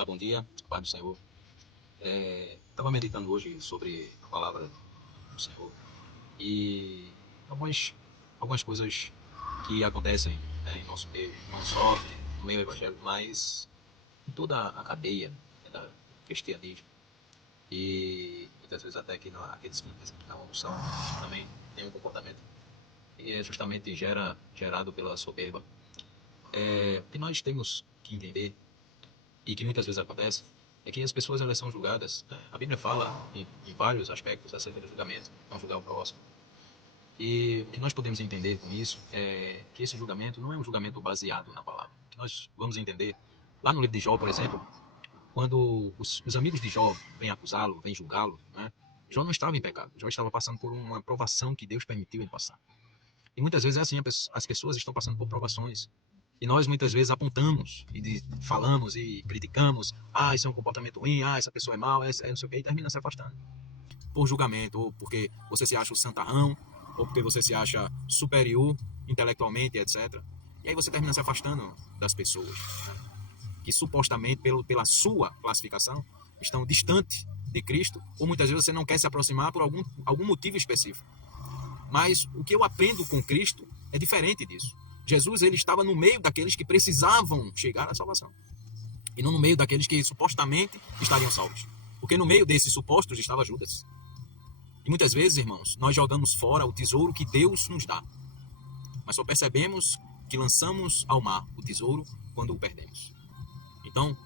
Olá, bom dia, Pai do Senhor. Estava meditando hoje sobre a palavra do Senhor e algumas coisas que acontecem, em nosso meio, não só no meio evangélico, mas em toda a cadeia, do cristianismo. E muitas vezes até que aqueles que não são também têm um comportamento que é justamente gerado pela soberba. O que nós temos que entender e que muitas vezes acontece é que as pessoas elas são julgadas. A Bíblia fala em vários aspectos acerca do julgamento, não julgar o próximo. E o que nós podemos entender com isso é que esse julgamento não é um julgamento baseado na palavra. O que nós vamos entender lá no livro de Jó, por exemplo, quando os amigos de Jó vêm acusá-lo, vêm julgá-lo, né? Jó não estava em pecado, Jó estava passando por uma provação que Deus permitiu ele passar. E muitas vezes é assim, as pessoas estão passando por provações. E nós muitas vezes apontamos e falamos e criticamos, isso é um comportamento ruim, essa pessoa é mau, é não sei o quê, e termina se afastando. Por julgamento, ou porque você se acha o santarrão, ou porque você se acha superior intelectualmente, etc. E aí você termina se afastando das pessoas, né? Que supostamente, pela sua classificação, estão distantes de Cristo, ou muitas vezes você não quer se aproximar por algum motivo específico. Mas o que eu aprendo com Cristo é diferente disso. Jesus ele estava no meio daqueles que precisavam chegar à salvação. E não no meio daqueles que supostamente estariam salvos. Porque no meio desses supostos estava Judas. E muitas vezes, irmãos, nós jogamos fora o tesouro que Deus nos dá. Mas só percebemos que lançamos ao mar o tesouro quando o perdemos. Então,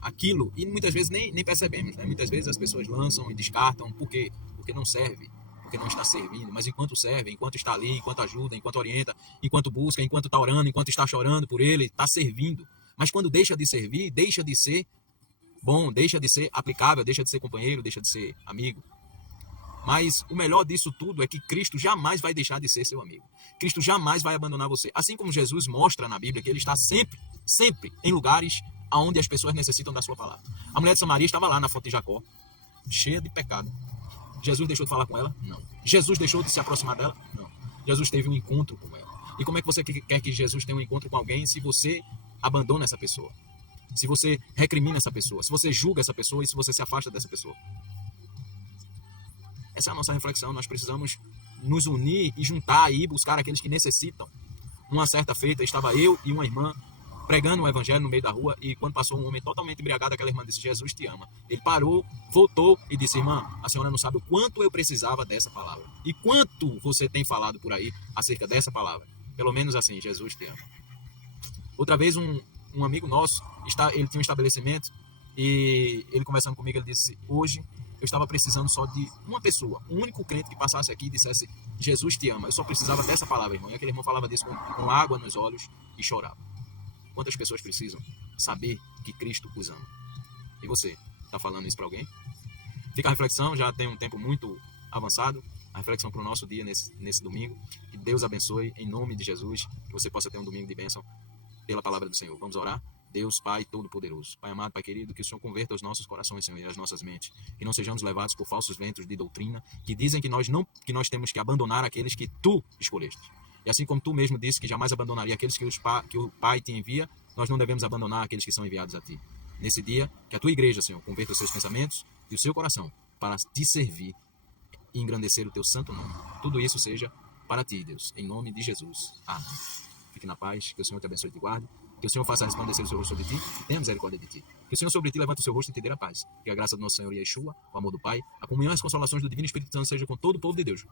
aquilo, e muitas vezes nem percebemos, né? Muitas vezes as pessoas lançam e descartam. Por quê? Porque não serve. Porque não está servindo, mas enquanto serve, enquanto está ali, enquanto ajuda, enquanto orienta, enquanto busca, enquanto está orando, enquanto está chorando por ele, está servindo. Mas quando deixa de servir, deixa de ser bom, deixa de ser aplicável, deixa de ser companheiro, deixa de ser amigo. Mas o melhor disso tudo é que Cristo jamais vai deixar de ser seu amigo. Cristo jamais vai abandonar você. Assim como Jesus mostra na Bíblia que ele está sempre, sempre em lugares onde as pessoas necessitam da sua palavra. A mulher de Samaria estava lá na fonte de Jacó, cheia de pecado. Jesus deixou de falar com ela? Não. Jesus deixou de se aproximar dela? Não. Jesus teve um encontro com ela. E como é que você quer que Jesus tenha um encontro com alguém se você abandona essa pessoa? Se você recrimina essa pessoa? Se você julga essa pessoa e se você se afasta dessa pessoa? Essa é a nossa reflexão. Nós precisamos nos unir e juntar e buscar aqueles que necessitam. Uma certa feita, estava eu e uma irmã pregando o evangelho no meio da rua, e quando passou um homem totalmente embriagado, aquela irmã disse: Jesus te ama. Ele parou, voltou e disse: irmã, a senhora não sabe o quanto eu precisava dessa palavra. E quanto você tem falado por aí acerca dessa palavra. Pelo menos assim, Jesus te ama. Outra vez um amigo nosso, ele tinha um estabelecimento, e ele conversando comigo, ele disse: hoje eu estava precisando só de uma pessoa, um único crente que passasse aqui e dissesse: Jesus te ama. Eu só precisava dessa palavra, irmão. E aquele irmão falava disso com água nos olhos e chorava. Quantas pessoas precisam saber que Cristo os ama? E você, está falando isso para alguém? Fica a reflexão, já tem um tempo muito avançado, a reflexão para o nosso dia nesse domingo. Que Deus abençoe em nome de Jesus, que você possa ter um domingo de bênção pela palavra do Senhor. Vamos orar? Deus, Pai Todo-Poderoso, Pai amado, Pai querido, que o Senhor converta os nossos corações, Senhor, e as nossas mentes, que não sejamos levados por falsos ventos de doutrina, que dizem que nós temos que abandonar aqueles que Tu escolheste. E assim como Tu mesmo disse que jamais abandonaria aqueles que o Pai te envia, nós não devemos abandonar aqueles que são enviados a Ti. Nesse dia, que a Tua igreja, Senhor, converta os seus pensamentos e o seu coração para Te servir e engrandecer o Teu santo nome. Tudo isso seja para Ti, Deus, em nome de Jesus. Amém. Fique na paz, que o Senhor te abençoe e te guarde, que o Senhor faça resplandecer o seu rosto sobre ti e tenha misericórdia de ti. Que o Senhor sobre ti levante o seu rosto e te dê a paz. Que a graça do nosso Senhor Yeshua, o amor do Pai, a comunhão e as consolações do Divino Espírito Santo seja com todo o povo de Deus.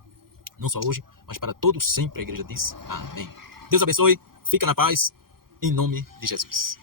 Não só hoje, mas para todos sempre. A igreja diz amém. Deus abençoe, fica na paz, em nome de Jesus.